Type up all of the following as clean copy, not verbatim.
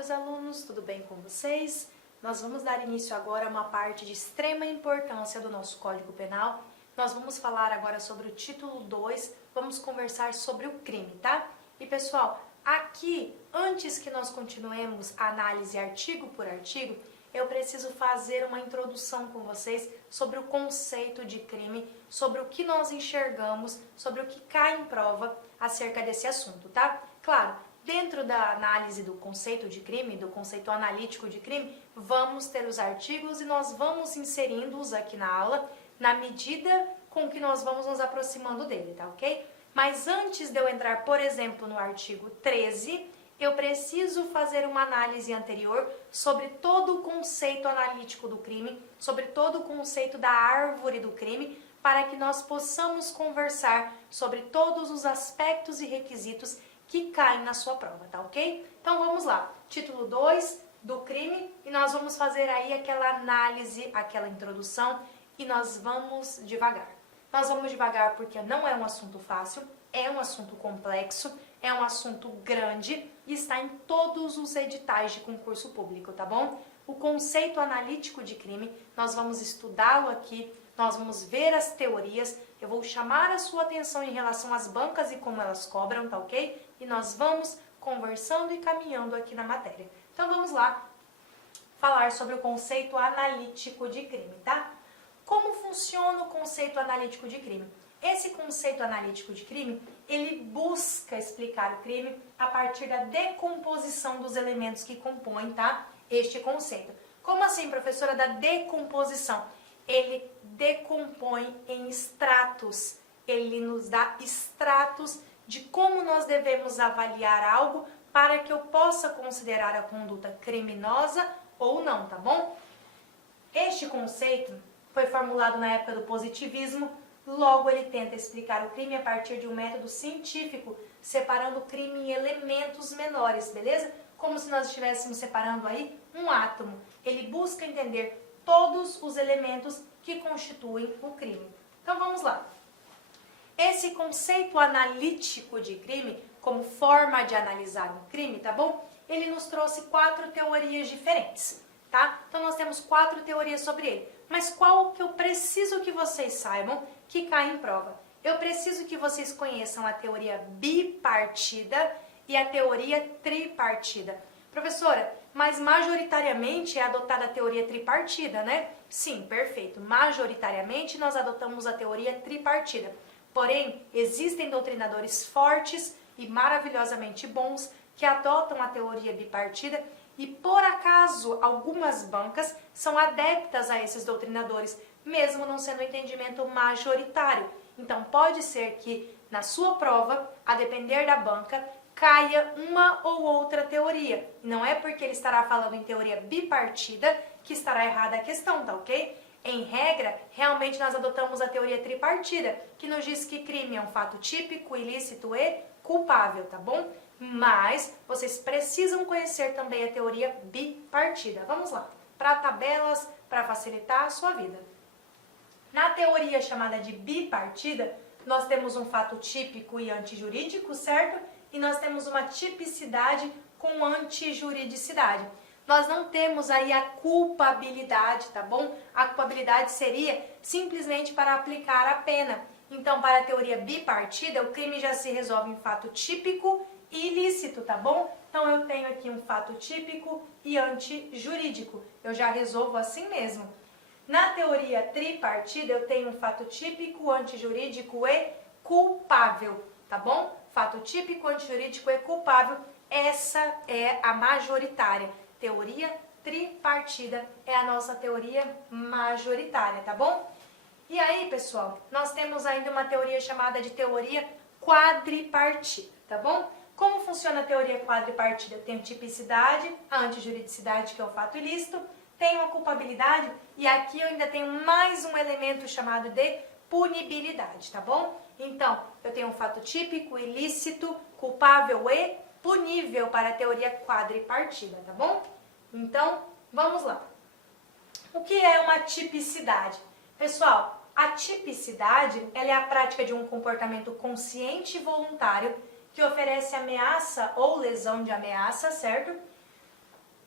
meus alunos, tudo bem com vocês? Nós vamos dar início agora a uma parte de extrema importância do nosso Código Penal. Nós vamos falar agora sobre o título 2, vamos conversar sobre o crime, tá? E pessoal, aqui, antes que nós continuemos a análise artigo por artigo, eu preciso fazer uma introdução com vocês sobre o conceito de crime, sobre o que nós enxergamos, sobre o que cai em prova acerca desse assunto, tá? Claro, dentro da análise do conceito de crime, do conceito analítico de crime, vamos ter os artigos e nós vamos inserindo-os aqui na aula, na medida com que nós vamos nos aproximando dele, tá ok? Mas antes de eu entrar, por exemplo, no artigo 13, eu preciso fazer uma análise anterior sobre todo o conceito analítico do crime, sobre todo o conceito da árvore do crime, para que nós possamos conversar sobre todos os aspectos e requisitos que caem na sua prova, tá ok? Então vamos lá, título 2 do crime, e nós vamos fazer aí aquela análise, aquela introdução, e nós vamos devagar. Nós vamos devagar porque não é um assunto fácil, é um assunto complexo, é um assunto grande e está em todos os editais de concurso público, tá bom? O conceito analítico de crime, nós vamos estudá-lo aqui, nós vamos ver as teorias, eu vou chamar a sua atenção em relação às bancas e como elas cobram, tá ok? E nós vamos conversando e caminhando aqui na matéria. Então vamos lá falar sobre o conceito analítico de crime, tá? Como funciona o conceito analítico de crime? Esse conceito analítico de crime, ele busca explicar o crime a partir da decomposição dos elementos que compõem, tá? Este conceito. Como assim, professora, da decomposição? Ele decompõe em estratos, ele nos dá estratos de como nós devemos avaliar algo para que eu possa considerar a conduta criminosa ou não, tá bom? Este conceito foi formulado na época do positivismo, logo ele tenta explicar o crime a partir de um método científico, separando o crime em elementos menores, beleza? Como se nós estivéssemos separando aí um átomo. Ele busca entender todos os elementos que constituem o crime. Então vamos lá. Esse conceito analítico de crime, como forma de analisar um crime, tá bom? Ele nos trouxe 4 teorias diferentes, tá? Então nós temos 4 teorias sobre ele. Mas qual que eu preciso que vocês saibam que cai em prova? Eu preciso que vocês conheçam a teoria bipartida e a teoria tripartida. Professora, mas majoritariamente é adotada a teoria tripartida, né? Sim, perfeito. Majoritariamente nós adotamos a teoria tripartida. Porém, existem doutrinadores fortes e maravilhosamente bons que adotam a teoria bipartida e, por acaso, algumas bancas são adeptas a esses doutrinadores, mesmo não sendo um entendimento majoritário. Então, pode ser que, na sua prova, a depender da banca, caia uma ou outra teoria. E não é porque ele estará falando em teoria bipartida que estará errada a questão, tá ok? Em regra, realmente nós adotamos a teoria tripartida, que nos diz que crime é um fato típico, ilícito e culpável, tá bom? Mas vocês precisam conhecer também a teoria bipartida. Vamos lá, para tabelas, para facilitar a sua vida. Na teoria chamada de bipartida, nós temos um fato típico e antijurídico, certo? E nós temos uma tipicidade com antijuridicidade. Nós não temos aí a culpabilidade, tá bom? A culpabilidade seria simplesmente para aplicar a pena. Então, para a teoria bipartida, o crime já se resolve em fato típico e ilícito, tá bom? Então, eu tenho aqui um fato típico e antijurídico. Eu já resolvo assim mesmo. Na teoria tripartida, eu tenho um fato típico, antijurídico e culpável, tá bom? Fato típico, antijurídico e culpável, essa é a majoritária. Teoria tripartida é a nossa teoria majoritária, tá bom? E aí, pessoal, nós temos ainda uma teoria chamada de teoria quadripartida, tá bom? Como funciona a teoria quadripartida? Tem a tipicidade, a antijuridicidade, que é o fato ilícito, tem a culpabilidade e aqui eu ainda tenho mais um elemento chamado de punibilidade, tá bom? Então, eu tenho um fato típico, ilícito, culpável e punível para a teoria quadripartida, tá bom? Então, vamos lá. O que é uma tipicidade? Pessoal, a tipicidade ela é a prática de um comportamento consciente e voluntário que oferece ameaça ou lesão de ameaça, certo?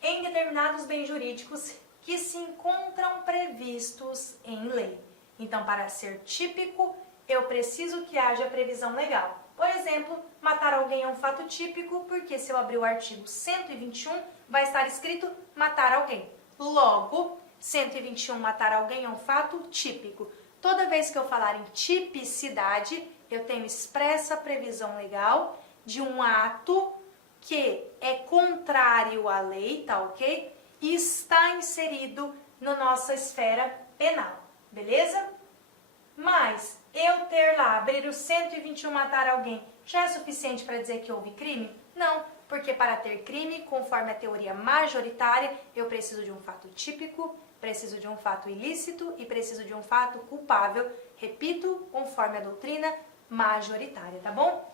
em determinados bens jurídicos que se encontram previstos em lei. Então, para ser típico, eu preciso que haja previsão legal. Por exemplo, matar alguém é um fato típico, porque se eu abrir o artigo 121, vai estar escrito matar alguém. Logo, 121, matar alguém é um fato típico. Toda vez que eu falar em tipicidade, eu tenho expressa previsão legal de um ato que é contrário à lei, tá ok? E está inserido na nossa esfera penal, beleza? Mas eu ter lá, abrir o 121, matar alguém, já é suficiente para dizer que houve crime? Não, porque para ter crime, conforme a teoria majoritária, eu preciso de um fato típico, preciso de um fato ilícito e preciso de um fato culpável. Repito, conforme a doutrina majoritária, tá bom?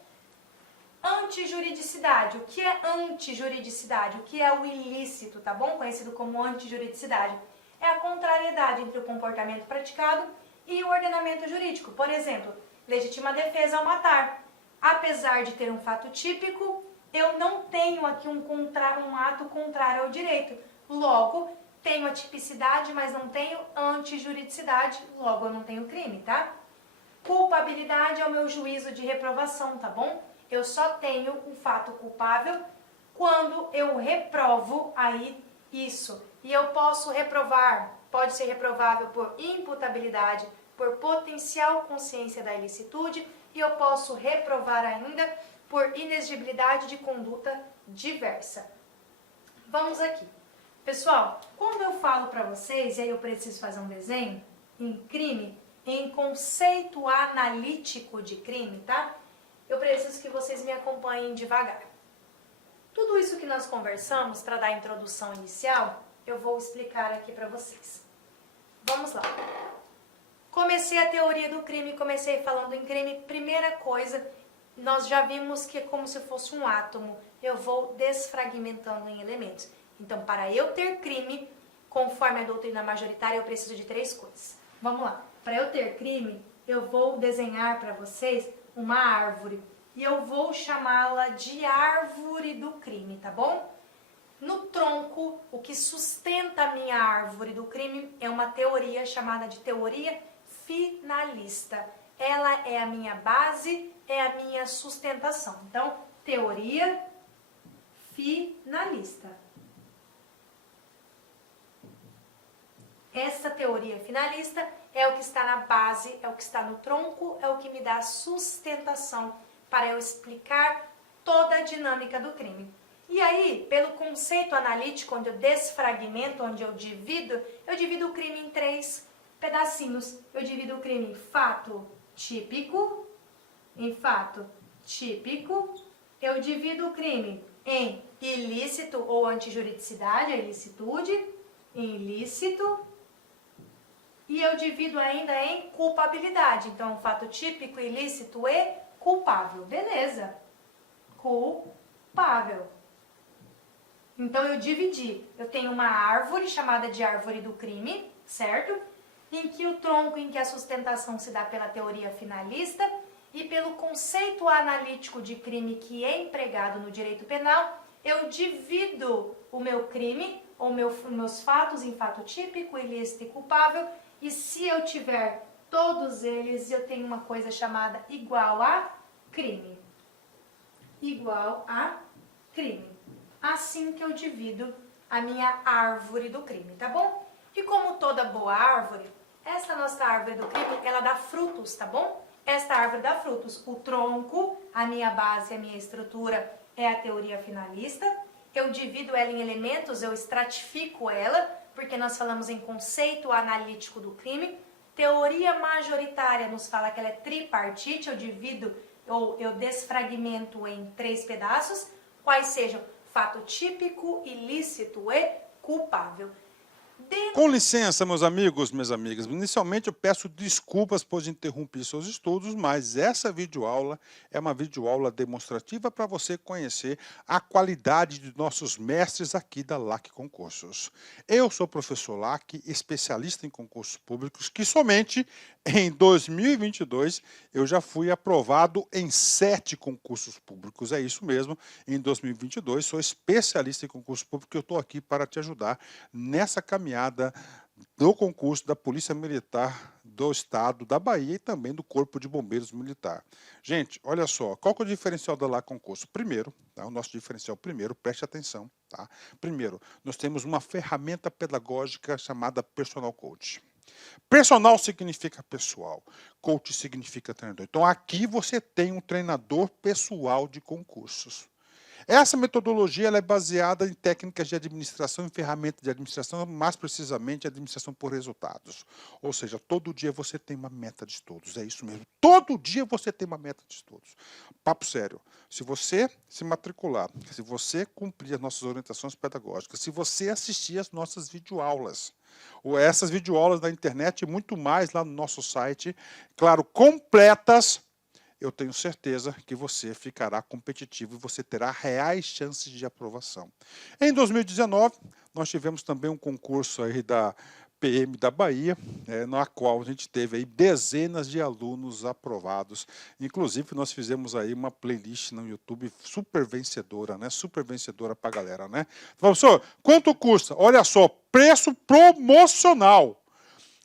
Antijuridicidade. O que é antijuridicidade? O que é o ilícito, tá bom? Conhecido como antijuridicidade. É a contrariedade entre o comportamento praticado e o ordenamento jurídico. Por exemplo, legítima defesa ao matar. Apesar de ter um fato típico, eu não tenho aqui um ato contrário ao direito. Logo, tenho a tipicidade, mas não tenho antijuridicidade. Logo, eu não tenho crime, tá? Culpabilidade é o meu juízo de reprovação, tá bom? Eu só tenho um fato culpável quando eu reprovo aí isso. E eu posso reprovar, pode ser reprovável por imputabilidade, por potencial consciência da ilicitude, e eu posso reprovar ainda por inexigibilidade de conduta diversa. Vamos aqui. Pessoal, quando eu falo para vocês, e aí eu preciso fazer um desenho, em crime, em conceito analítico de crime, tá? Eu preciso que vocês me acompanhem devagar. Tudo isso que nós conversamos, para dar a introdução inicial, eu vou explicar aqui para vocês. Vamos lá. Comecei a teoria do crime, comecei falando em crime. Primeira coisa, nós já vimos que é como se fosse um átomo. Eu vou desfragmentando em elementos. Então, para eu ter crime, conforme a doutrina majoritária, eu preciso de 3 coisas. Vamos lá. Para eu ter crime, eu vou desenhar para vocês uma árvore. E eu vou chamá-la de árvore do crime, tá bom? No tronco, o que sustenta a minha árvore do crime é uma teoria chamada de teoria finalista. Ela é a minha base, é a minha sustentação. Então, teoria finalista. Essa teoria finalista é o que está na base, é o que está no tronco, é o que me dá sustentação para eu explicar toda a dinâmica do crime. E aí, pelo conceito analítico, onde eu desfragmento, onde eu divido o crime em 3 pedacinhos. Eu divido o crime em fato típico, eu divido o crime em ilícito ou antijuridicidade, a ilicitude, em ilícito, e eu divido ainda em culpabilidade. Então, fato típico, ilícito e culpável. Beleza. Culpável. Então, eu dividi. Eu tenho uma árvore chamada de árvore do crime, certo? Em que o tronco, em que a sustentação se dá pela teoria finalista e pelo conceito analítico de crime que é empregado no direito penal, eu divido o meu crime, ou meus fatos em fato típico, ilícito e culpável, e se eu tiver todos eles, eu tenho uma coisa chamada igual a crime. Igual a crime. Assim que eu divido a minha árvore do crime, tá bom? E como toda boa árvore, essa nossa árvore do crime, ela dá frutos, tá bom? Esta árvore dá frutos. O tronco, a minha base, a minha estrutura é a teoria finalista. Eu divido ela em elementos, eu estratifico ela, porque nós falamos em conceito analítico do crime. Teoria majoritária nos fala que ela é tripartite, eu divido ou eu desfragmento em 3 pedaços, quais sejam fato típico, ilícito e culpável. Com licença, meus amigos, minhas amigas. Inicialmente eu peço desculpas por interromper seus estudos, mas essa videoaula é uma videoaula demonstrativa para você conhecer a qualidade de nossos mestres aqui da LAC Concursos. Eu sou o professor LAC, especialista em concursos públicos, que somente em 2022 eu já fui aprovado em 7 concursos públicos. É isso mesmo, em 2022 sou especialista em concurso público e eu estou aqui para te ajudar nessa caminhada do concurso da Polícia Militar do Estado da Bahia e também do Corpo de Bombeiros Militar. Gente, olha só, qual que é o diferencial da LAC Concurso? Primeiro, tá, o nosso diferencial primeiro, preste atenção, tá? Primeiro, nós temos uma ferramenta pedagógica chamada Personal Coach. Personal significa pessoal, coach significa treinador. Então aqui você tem um treinador pessoal de concursos. Essa metodologia ela é baseada em técnicas de administração e ferramentas de administração, mais precisamente administração por resultados. Ou seja, todo dia você tem uma meta de estudos, é isso mesmo. Todo dia você tem uma meta de estudos. Papo sério, se você se matricular, se você cumprir as nossas orientações pedagógicas, se você assistir às nossas videoaulas, ou essas videoaulas na internet e muito mais lá no nosso site, claro, completas, eu tenho certeza que você ficará competitivo e você terá reais chances de aprovação. Em 2019, nós tivemos também um concurso aí da PM da Bahia, na qual a gente teve aí dezenas de alunos aprovados. Inclusive, nós fizemos aí uma playlist no YouTube super vencedora, né? Super vencedora para a galera, né? Professor, quanto custa? Olha só, preço promocional.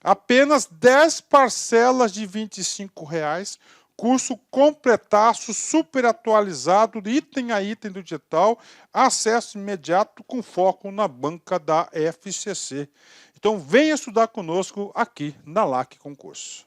Apenas 10 parcelas de R$ 25,00. Curso completaço, super atualizado, item a item do digital, acesso imediato com foco na banca da FCC. Então venha estudar conosco aqui na LAC Concurso.